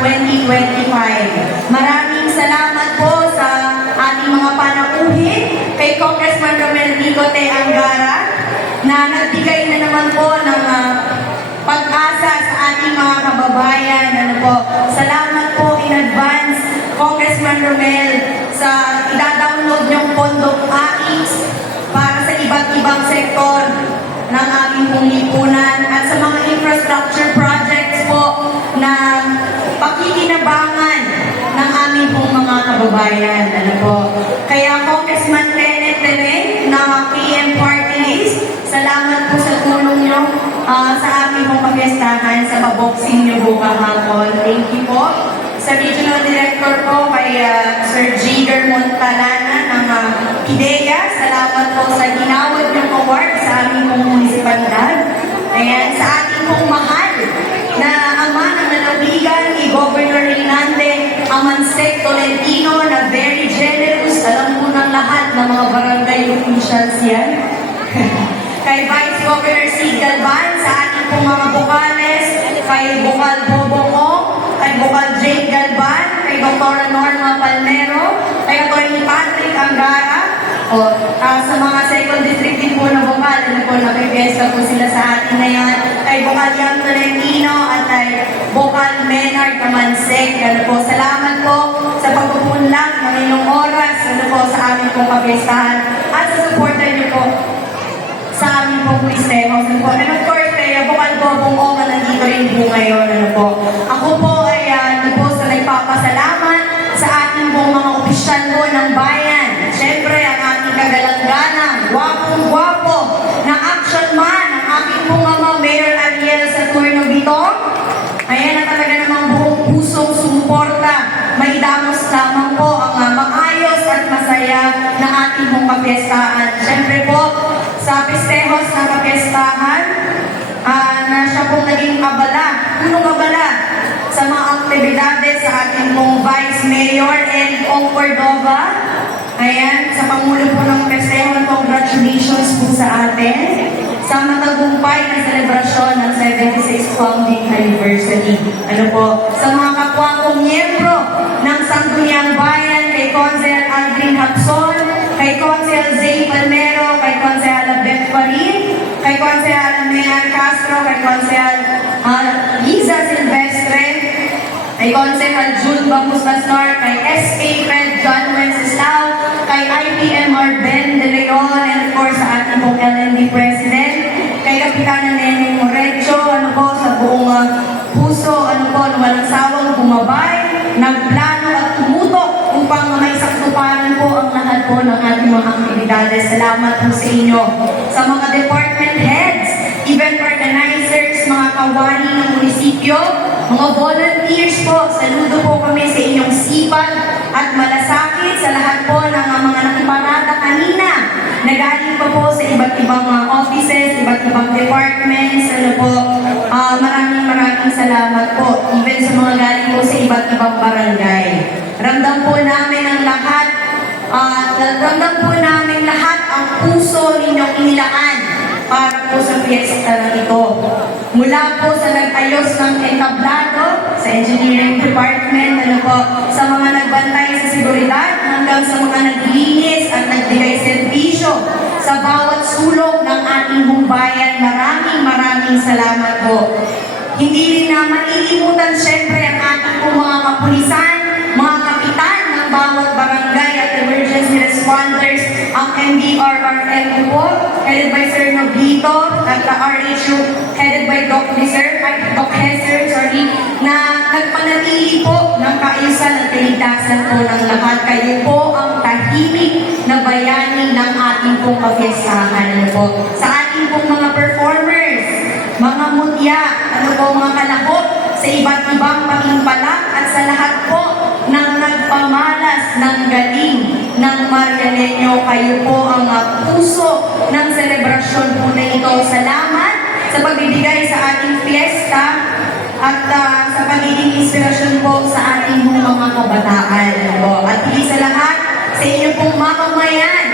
2025. Maraming salamat po sa ating mga panauhin, kay Congressman Romel Vicote Angara, na nagbigay na naman po ng pag-asa sa ating mga kababayan. Salamat po in advance, Congressman Romel, sa ida-download niyong pondong AIX para sa iba't ibang sektor ng ating lipunan at sa mga infrastructure projects po na pakikinabangan ng aming pong mga kababayan. Kaya Congressman Kenneth Tereng ng PM Party List, salamat po sa tulong niyo sa aming pong pagkestahan sa paboxing niyo bukas hapon. Thank you po. Sa Regional Director po kay Sir Jiger Montalana ng IDEA, salamat po sa ginawad niyong award sa aming pong munisipalidad. Ayan, sa ating pong mahal na ama ng nanawigan ni Governor Reynande Amansec Tolentino na very generous, alam po ng lahat ng mga barangay officials yan. Kay Vice Governor Sid Galban, sa ating pong mga bukales, kay Bukal Bobong, kay Bukal Jake Galban, kay Dr. Norma Palmero, kay Atty. Patrick Angara, sa mga second district din po na bukal, nakipiesta po sila sa atin ngayon, kay Bukal Yang Tolentino at kay Bukal Menard Amansec. Salamat po sa pagpupunlang ng inyong oras sa aming pong kapiestahan at sa suporta niyo po sa aming pong Kristehos. And of course, kaya Bukal Bobong na nandito rin po ngayon. Ako po ay sa nagpapasalamat sa ating pong mga opisyal po ng bayan. Siyempre, ang ating kagalang-ganang, gwapong-gwapo, na action man, ang aking pong Mayor Ariel Saturno Bitong. Ayan na talaga namang buong pusong sumuporta. May damos lamang po ang maayos at masaya na ating pong kapiestahan. Siyempre po, sa pestehos na kapiestahan, na siya pong naging punong abala sa mga aktibidades sa ating pong Vice Mayor Eric Ong Cordova. Ayan, sa Pangulo po ng pestehon, congratulations po sa atin sa matagumpay na selebrasyon ng 76th Founding Anniversary. Sa mga kapwa kong miyembro ng Sangguniang Bayan, kay Consel Aldrin Hapson, kay Consel Zay Palmero, kay Consel Beth Farid, kay Consel Mean Castro, kay Consel Liza Silvestre, kay Consel June Bamus Baslar, kay S.A. Fred John Wenceslao, kay IPMR Ben De Leon, and of course sa ating pong LND President, kay Kapitana Neneng Morecho, sa buong puso, walang sawang bumabay, nagplano at tumutok upang maisaktuparan po ang lahat po ng ating mga aktibidades. Salamat po sa inyo. Sa mga department heads, event organizers, mga kawani ng munisipyo, mga volunteers po, saludo po kami sa inyong sipag at malasakit sa lahat po ng mga nakiparada kanina. Nagaling pa po sa iba't ibang offices, iba't ibang departments, maraming salamat po. Even sa mga galing po sa iba't ibang barangay. Ramdam po namin ang lahat, ang puso ninyong inilaan para po sa fiesta na ito. Mula po sa nag-ayos ng entablado, sa engineering department, sa mga nagbantay sa seguridad, hanggang sa mga naglinis at nagbigay serbisyo sa bawat sulok ng ating bayan. Maraming salamat po. Hindi rin na malilimutan siyempre ang ating mga kapulisan, mga kapitan ng bawat barangay at emergency responders, ang MBRRM po, headed by Sir Noblito, at RHU, headed by Doc Heser, na nagpanatili po ng kaayusan at kaligtasan po ng lahat. Kayo po ang tahimik na bayani ng ating pong kapiestahan. Sa ating pong mga performers, mga mutya, mga kalahok, sa iba't ibang pakimpalak at sa lahat po ng nagpamalas ng galing ng Marialeño, kayo po ang puso ng selebrasyon po na ito. Salamat sa pagbibigay sa ating fiesta at sa pagiging inspirasyon po sa ating mga kabataan. At higit sa lahat, sa inyo pong mamamayan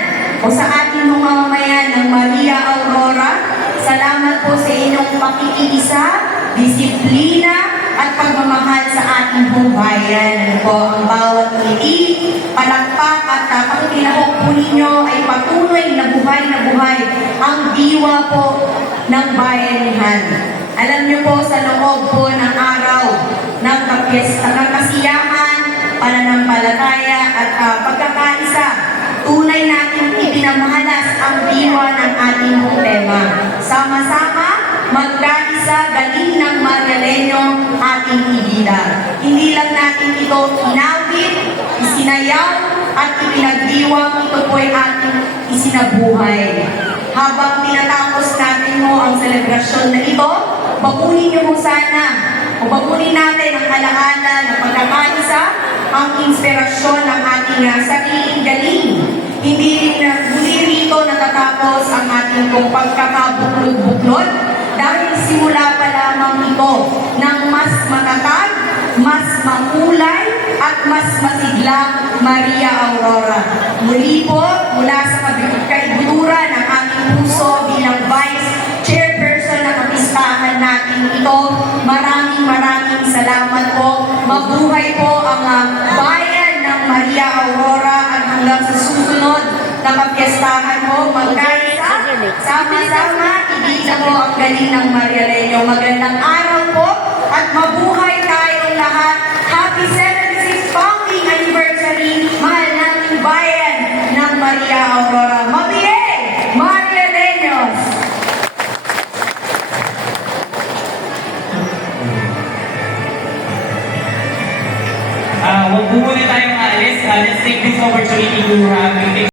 o sa ating mga mamamayan ng Maria Aurora, salamat po sa inyong pakikiisa, disiplina, at pagmamahal sa ating buong bayan. Ano po, ang bawat ngiti, palakpak at pagtinahok po ninyo ay patuloy na buhay ang diwa po ng bayanihan. Alam niyo po, sa loob po ng araw ng kasiyahan, pananampalataya at pagkakaisa, tunay natin ipinamahalas ang diwa ng ating tema. Sama-sama, magkaisa, galing ng Marialeño ating ibida. Hindi lang natin ito inawit, isinayaw, at ipinagdiwang, ito po ay ating isinabuhay. Habang tinatapos natin mo ang selebrasyon na ito, bakunin niyo mo sana, o bakunin natin ang alaala ng pagkakaisa, ang inspirasyon ng ating sariling galing. Hindi rito natatapos ang ating pong pagkakabuklod-buklod dahil simula pa lamang ito ng mas matatag, mas makulay, at mas masiglang Maria Aurora. Muli po, mula sa kaibuturan ng ating puso bilang Vice Chairperson ng kapistahan natin ito, maraming salamat po. Mabuhay po ang bayan ng Maria Aurora at hanggang sa susunod na kapistahan mo, magkaisa, sama-sama, ibigay mo ang galing ng Marialeño. Magandang araw po at mabuhay tayong lahat. Happy 76th founding anniversary, mahal naming bayan ng Maria Aurora. Mabiyay, Marialeños! Huwag po muna tayong aalis. Let's take this opportunity to